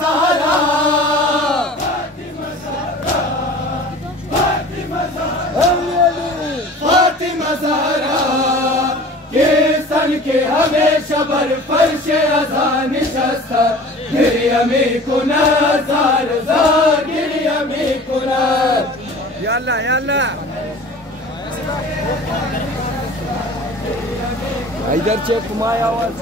ज़हरा फातिमा ज़हरा के सन के हमेशा बर फर्श अज़ा निशस्ता गिरिया में कुना ज़ार ज़ार गिरिया में कुना يلا يلا इधर चेक माया आवाज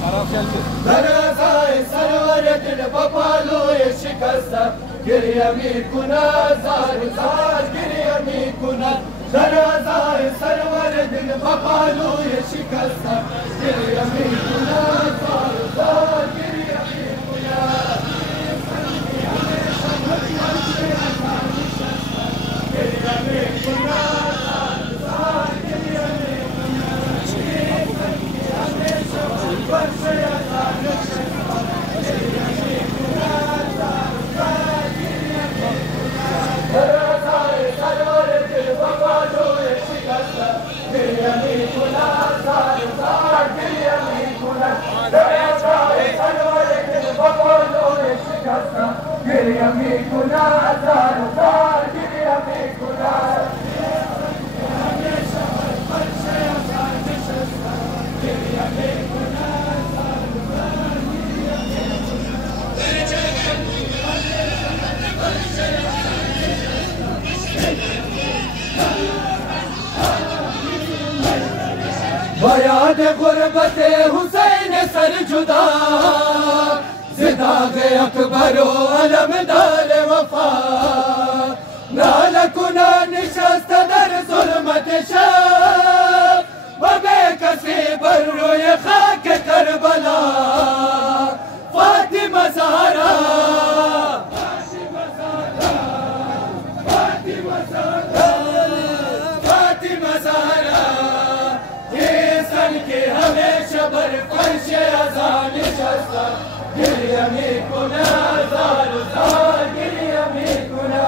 खराब चलते दरज़ाए सरवर दिल बपालो ये शिकस्ता गिरिया में कुना ज़ार ज़ार गिरिया में कुना दरज़ाए सरवर दिल बपालो ये शिकस्ता गिरिया में कुना ज़ार ज़ार गिरिया में कुना गिरिया में कुना ज़ार ज़ार गिरिया में कुना हमेशा फर्श अज़ा निशस्ता गिरिया में कुना ज़ार ज़ार गिरिया में कुना बयान गुरबत हुसैन सर जुदा ज़िदाग़े अकबरो अलमदार वफ़ा नाल कुना निशस्त दर ज़ुल्मत शाह व बेकसी बर रोए खाक करबला फातिमा ज़हरा फातिमा ज़हरा ये सन के हमेशा बर फर्श अज़ा निशस्ता गिरिया में कुना ज़ार ज़ार गिरिया में कुना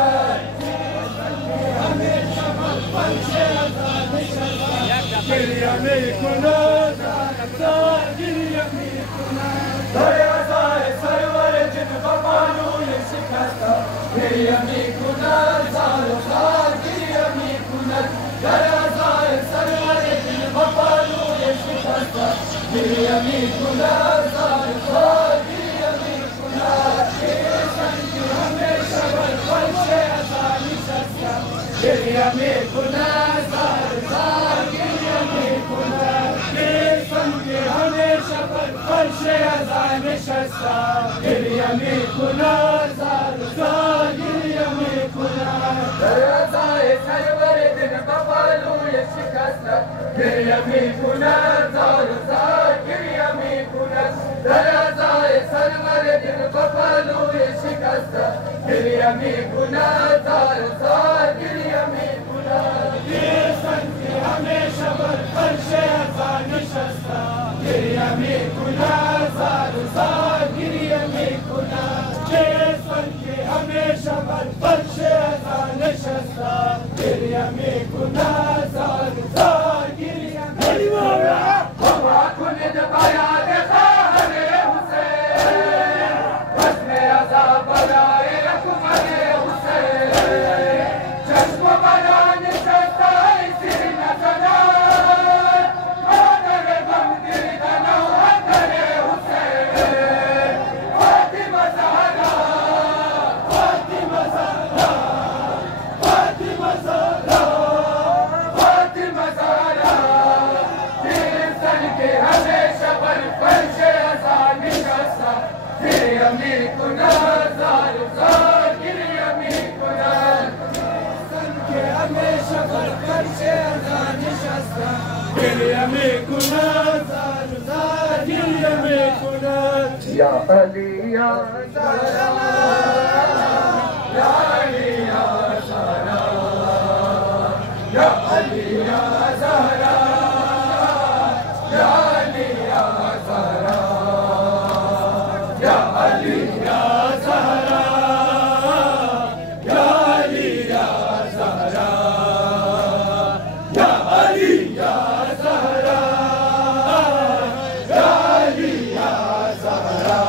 हमेशा बर फर्श अज़ा निशस्ता गिरिया में कुना ज़ार ज़ार गिरिया में कुना दरज़ाए सरवर जिन बपालो ये शिकस्ता गिरिया में कुना ज़ार ज़ार गिरिया में कुना दरज़ाए सरवर जिन बपालो ये शिकस्ता गिरिया में कुना ज़ार ज़ार गिरिया में कुना के सन के हमेशा बर फर्श अज़ा निशस्ता गिरिया में कुना ज़ार ज़ार गिरिया में कुना के सन के हमेशा बर फर्श अज़ा निशस्ता गिरिया में कुना ज़ार ज़ार गिरिया में कुना दरज़ाए सरवर दिन बपालो ये शिकस्ता गिरिया में कुना ज़ार ज़ार गिरिया में कुना दरज़ाए सरवर दिन बपालो ये शिकस्ता गिरिया में कुना ज़ार ज़ार गिरिया में कुना ये सन के हमेशा बर फर्श अज़ा निशस्ता गिरिया में कुना ज़ार ज़ार गिरिया में कुना ये सन के हमेशा बर फर्श अज़ा निशस्ता गिरिया में कुना ज़ार ज़ार गिरिया में बाबा खुद बया देखा हरे हुसैन बसने अज़ा बनाए अकबर हुसैन चश्म बना निशस्ता इसी नज़रा आदर गम दिल दनो हरे हुसैन फातिमा ज़हरा फातिमा ज़हरा फातिमा ज़हरा फातिमा ज़हरा सन के हमेशा बर फर्श अज़ा निशस्ता गिरिया में कुना ज़ार ज़ार गिरिया में कुना सन के हमेशा बर फर्श अज़ा निशस्ता गिरिया में कुना ज़ार ज़ार गिरिया में कुना या अली या ज़हरा या अली या ज़हरा या अली या ज़हरा या अली या ज़हरा या अली या ज़हरा या अली या ज़हरा या अली या ज़हरा या अली या ज़हरा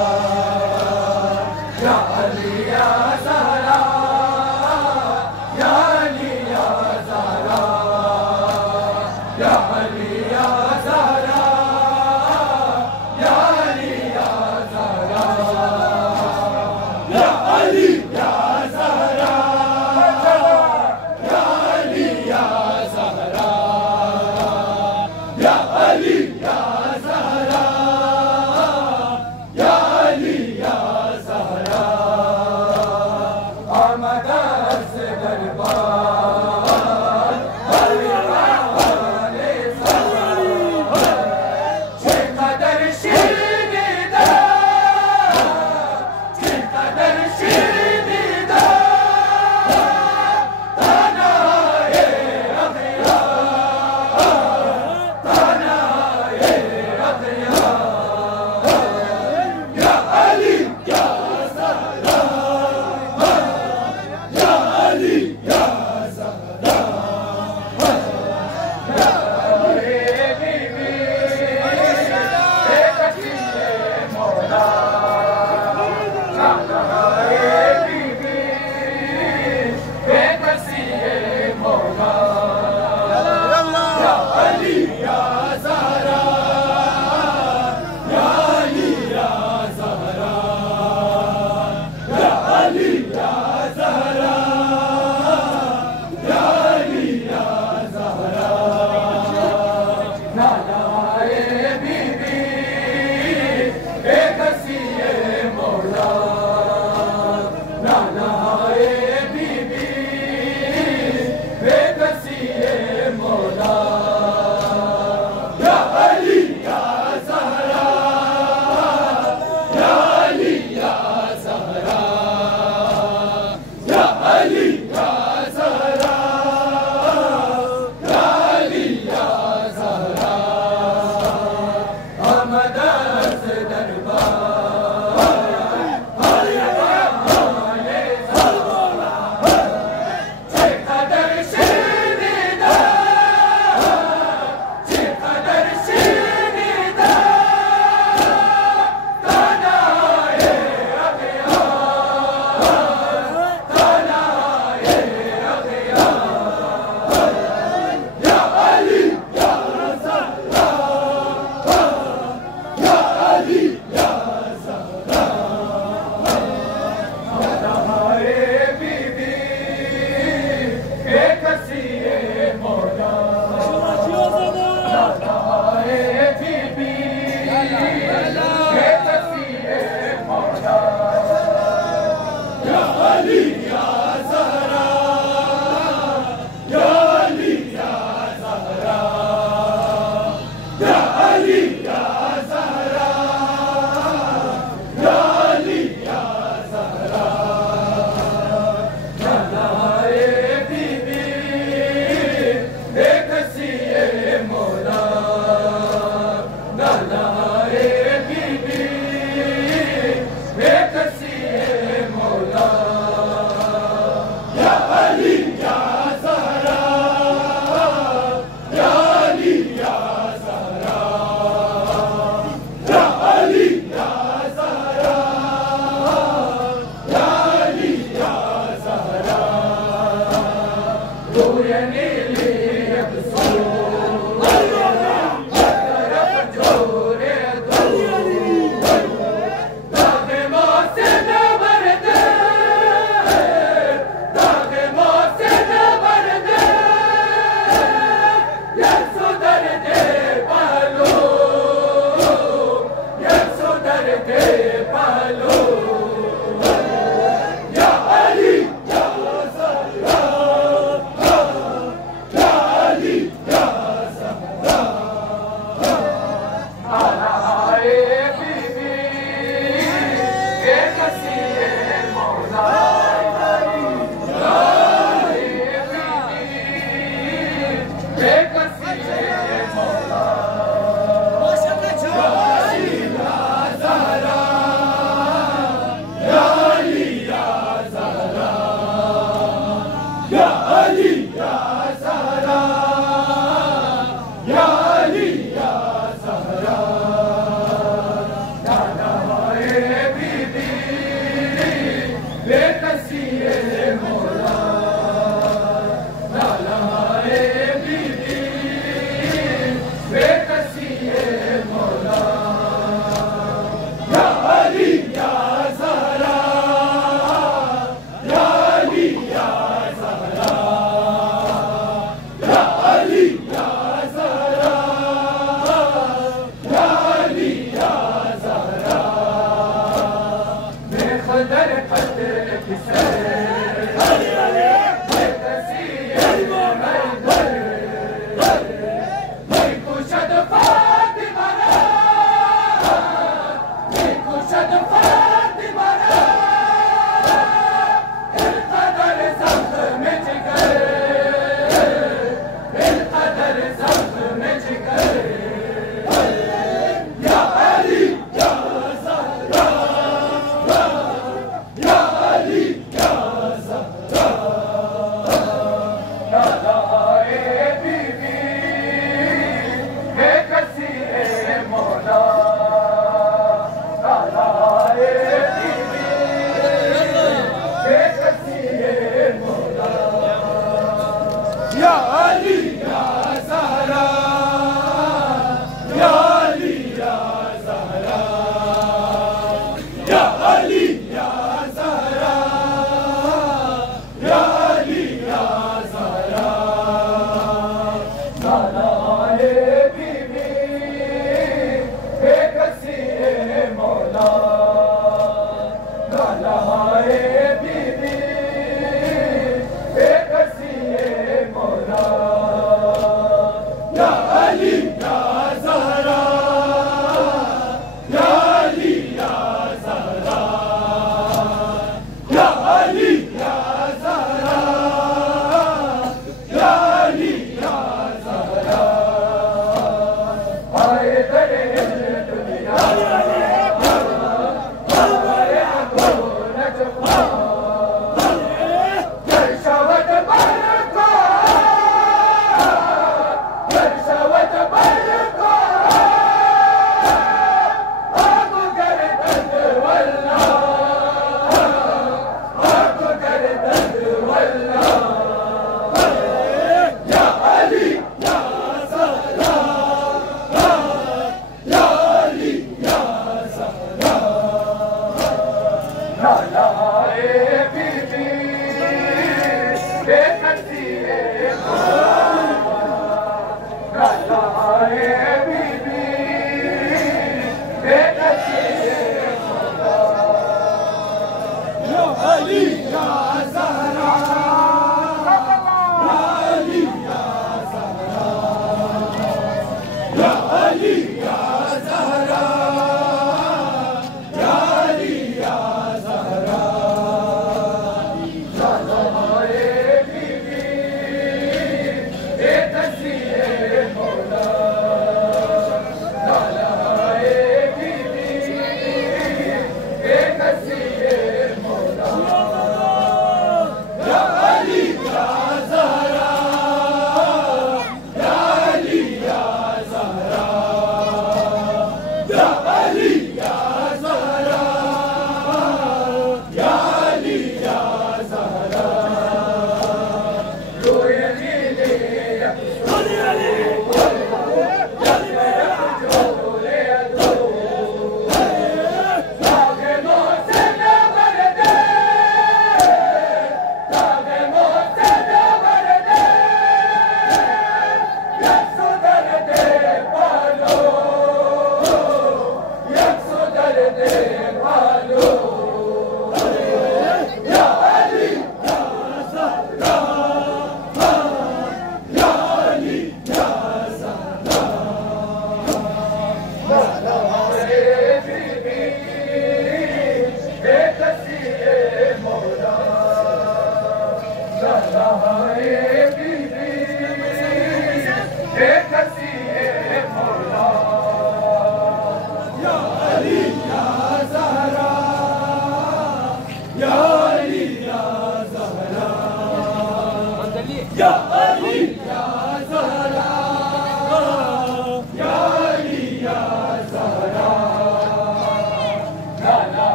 Joore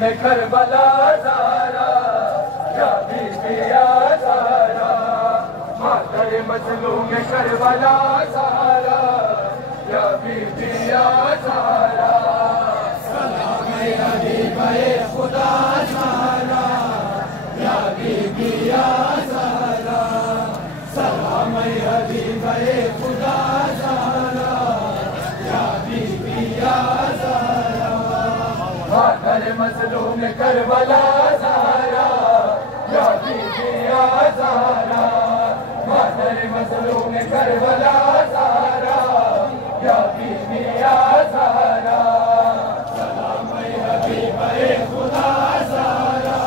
मजलूम करबला ज़हरा या बीबी या ज़हरा मातर मजलूम करबला ज़हरा या बीबी या ज़हरा सलाम हबीबे खुदा ज़हरा या बीबी या ज़हरा सलाम हबीबे खुदा ज़हरा या बीबी या ज़हरा मातर मजलूम करबला ज़हरा या बीबी या ज़हरा मातर मजलूम करबला ज़हरा या बीबी या ज़हरा सलाम हबीबे खुदा ज़हरा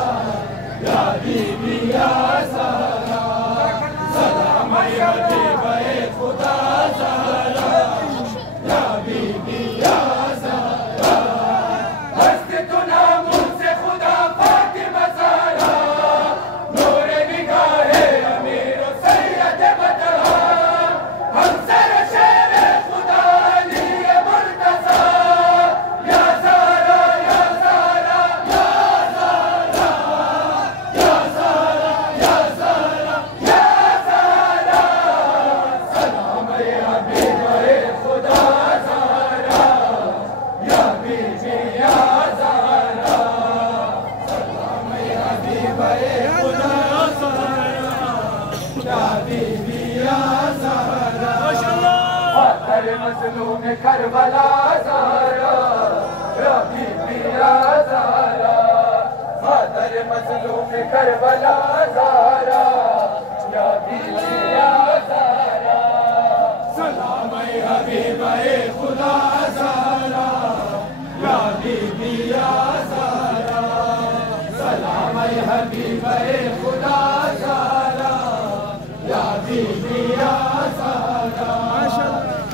या बीबी या ज़हरा सलाम हबीबे खुदा ज़हरा या बीबी या ज़हरा हस्त तो नामों से खुदा फातिमा ज़हरा नूर निगाहे अमीर सैयद बतहा हमसर शेर खुदा अली मुर्तज़ा या ज़हरा या ज़हरा या ज़हरा या ज़हरा या ज़हरा या ज़हरा सलाम हबीबे खुदा ज़हरा या बीबी या ज़हरा सलाम हबीबे खुदा ज़हरा या बीबी या ज़हरा मातर मजलूम करबला ज़हरा या बीबी या ज़हरा मातर मजलूम करबला ज़हरा या बीबी या ज़हरा सलाम हबीबे खुदा ज़हरा या बीबी या ज़हरा सलाम हबीबे खुदा ज़हरा या बीबी या ज़हरा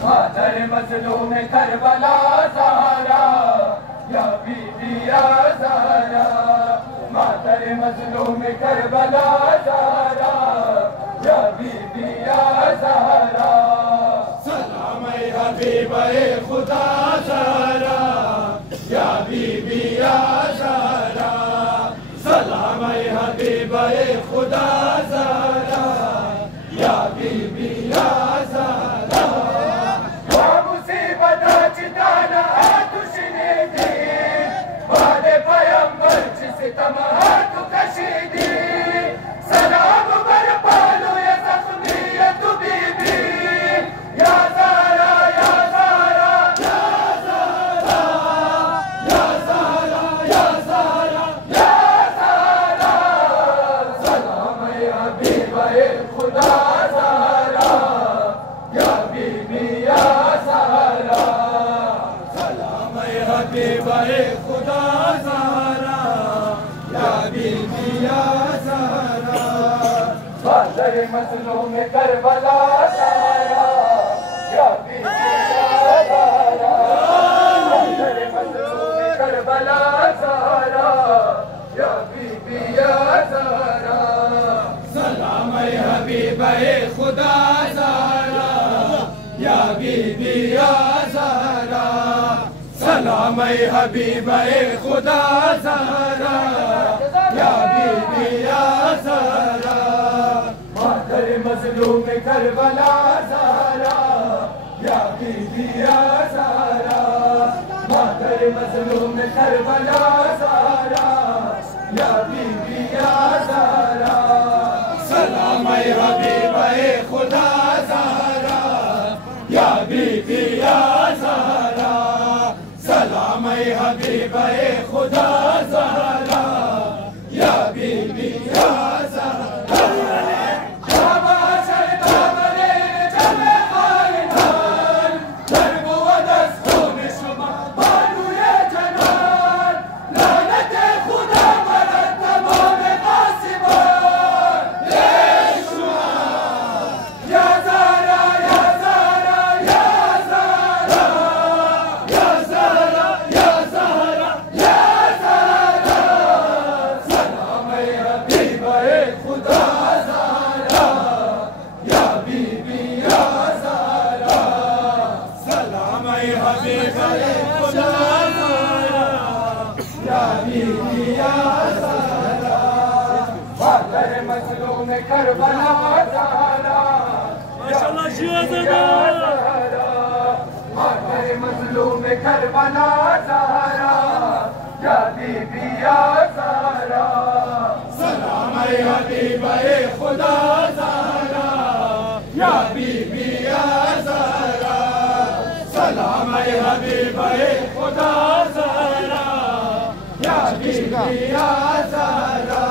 मातर मजलूम करबला ज़हरा या बीबी या ज़हरा मातर मजलूम करबला ज़हरा या बीबी या ज़हरा सलाम हबीबे खुदा ज़हरा या बीबी या ज़हरा सलाम हबीबे खुदा ज़हरा या बीबी या ज़हरा मुसीबत चिताना दुश्मनी वादे पैगंबर सितम हाथ कशीदी सलाम बर पालो या ज़ख्मियत बीबी या ज़हरा या ज़हरा या ज़हरा या ज़हरा या ज़हरा या ज़हरा सलाम हबीबे खुदा ज़हरा या बीबी या ज़हरा सलाम हबीबे खुदा ज़हरा या बीबी या ज़हरा मातर मजलूम करबला ज़हरा या बीबी या ज़हरा मातर मजलूम करबला ज़हरा या बीबी या ज़हरा सलाम हबीबे खुदा ज़हरा या बीबी या ज़हरा सलाम हबीबे खुदा ज़हरा या बीबी या ज़हरा मातर मजलूम करबला ज़हरा या बीबी या ज़हरा मातर मजलूम करबला ज़हरा या बीबी या ज़हरा सलाम हबीबे खुदा ज़हरा या बीबी या ज़हरा सलाम हबीबे खुदा ज़हरा या बीबी या में करबला ज़हरा माशाअल्लाह ज़हरा मादर मज़लूम करबला ज़हरा या बीबी या ज़हरा सलाम हबीब खुदा ज़हरा या बीबी या ज़हरा सलाम हबीब खुदा ज़हरा या बीबी या ज़हरा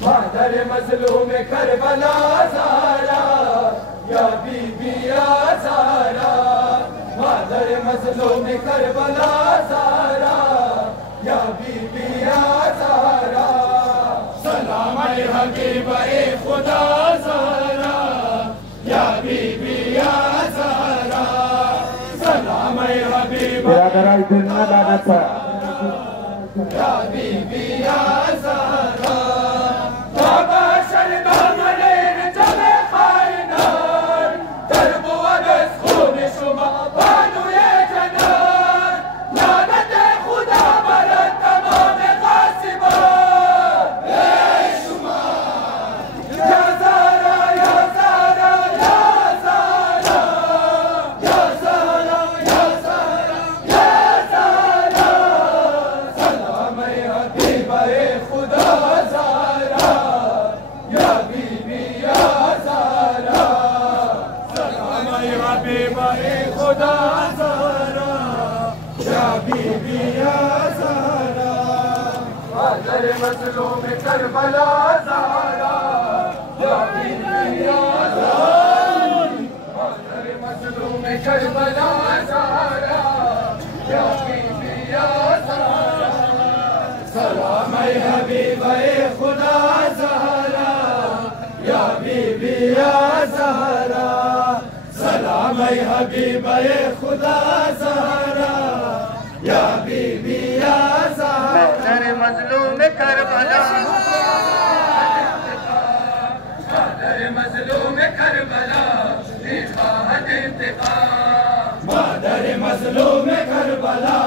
मादर मज़लूम करबला ज़हरा या बीबी या ज़हरा मादर मज़लूम करबला ज़हरा या बीबी या ज़हरा सलाम हबीब खुदा ज़हरा या बीबी या ज़हरा सलाम हबीब या बीबी या ज़हरा बाबा शरबा मलेर जमे खाइनार दरब वरस खून शुमा बानु ये जनार लानत खुदा बर तमाम ग़ासिबा शुमा या ज़हरा या ज़हरा या ज़हरा या ज़हरा या ज़हरा या ज़हरा सलाम हबीब खुदा ज़हरा या बीबी या ज़हरा सलाम हबीब खुदा ज़हरा या बीबी या ज़हरा मादर मज़लूम करबला ज़हरा या बीबी या ज़हरा मादर मज़लूम करबला ज़हरा या बीबी या ज़हरा सलाम हबीब खुदा ज़हरा या बीबी या ज़हरा सलाम हबीब खुदा ज़हरा या बीबी या ज़हरा मादर मज़लूम करबला मादर मज़लूम करबला बेख़वाहत इंतक़ाम मादर मज़लूम करबला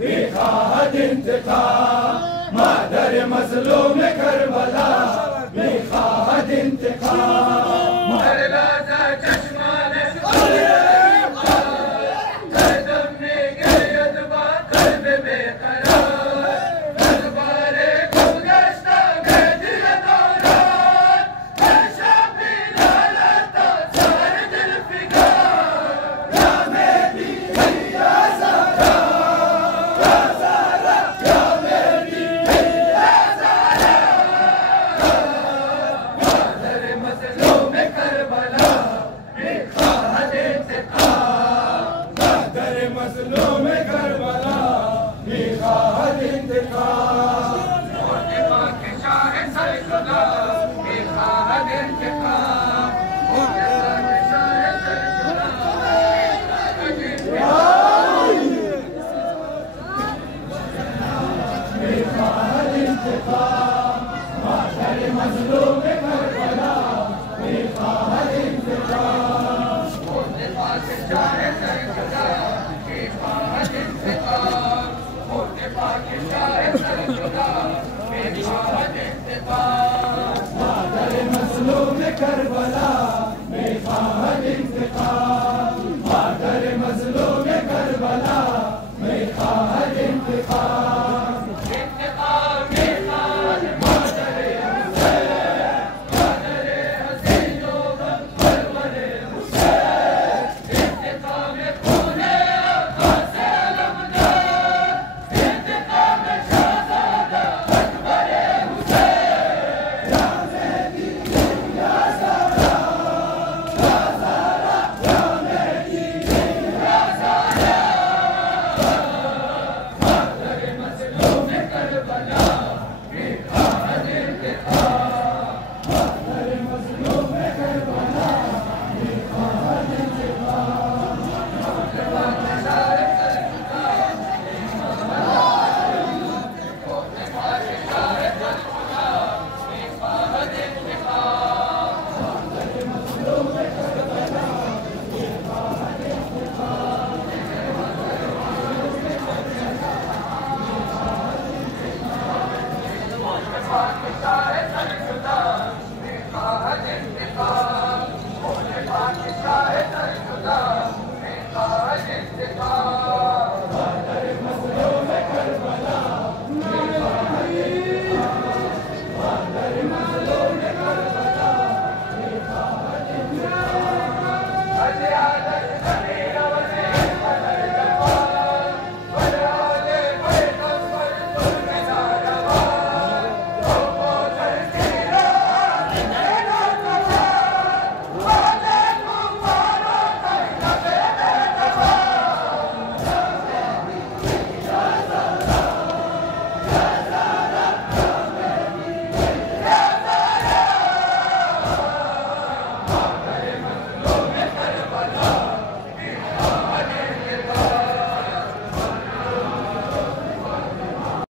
बेख़वाहत इंतक़ाम मादर मज़लूम करबला बेख़वाहत इंतक़ाम हर लहज़ा चश्मान कदम में गिरद बा क़ल्ब बेक़रार दरबारे गुज़श्ता में दिल दौरान हर शब लालता सर दिल फिगार या मेरी या ज़हरा या ज़हरा या मेरी या ज़हरा मादर मज़लूम करबला बेख़वाहत इंतक़ाम मादर मज़लूम करबला बेख़वाहत इंतक़ाम होते पाक शाह सरखुदा बेख़वाहत इंतक़ाम होते पाक शाह सरखुदा बेख़वाहत इंतक़ाम मादर मज़लूम करबला बेख़वाहत इंतक़ाम होते पाक शाह सरखुदा बेख़वाहत इंतक़ाम होते पाक शाह सरखुदा बेख़वाहत इंतक़ाम मादर मज़लूम करबला बेख़वाहत